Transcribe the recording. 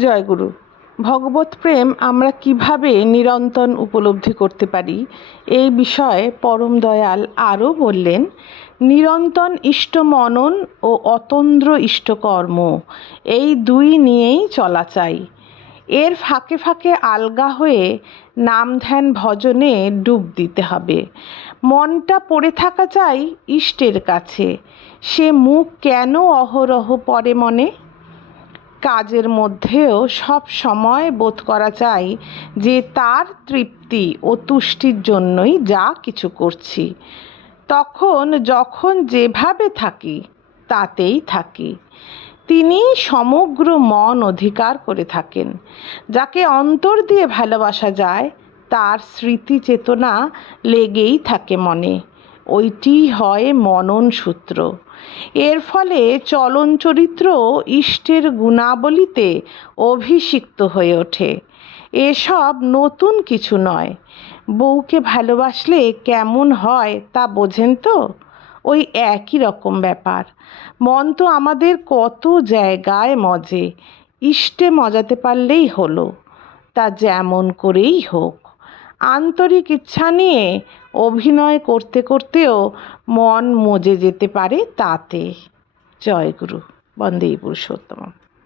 জয়গুরু। ভগবত প্রেম আমরা কিভাবে নিরন্তর উপলব্ধি করতে পারি এই বিষয়ে পরম দয়াল আরও বললেন, নিরন্তর ইষ্ট মনন ও অতন্দ্র ইষ্টকর্ম এই দুই নিয়েই চলা চাই। এর ফাঁকে ফাঁকে আলগা হয়ে নাম ধ্যান ভজনে ডুব দিতে হবে। মনটা পড়ে থাকা চাই ইষ্টের কাছে। সে মুখ কেন অহরহ পড়ে মনে? কাজের মধ্যেও সব সময় বোধ করা চাই যে তার তৃপ্তি ও তুষ্টির জন্যই যা কিছু করছি। তখন যখন যেভাবে থাকি তাতেই থাকি। তিনি সমগ্র মন অধিকার করে থাকেন। যাকে অন্তর দিয়ে ভালোবাসা যায় তার স্মৃতি চেতনা লেগেই থাকে মনে। ওইটি হয় মনন সূত্র। এর ফলে চলন চরিত্র ইষ্টের গুণাবলিতে অভিষিক্ত হয়ে ওঠে। এসব নতুন কিছু নয়। বউকে ভালোবাসলে কেমন হয় তা বোঝেন তো? ওই একই রকম ব্যাপার। মন তো আমাদের কত জায়গায় মজে, ইষ্টে মজাতে পারলেই হলো, তা যেমন করেই হোক। আন্তরিক ইচ্ছা নিয়ে অভিনয় করতে করতেও মন মজে যেতে পারে তাতে। জয়গুরু। বন্দে পুরুষোত্তম।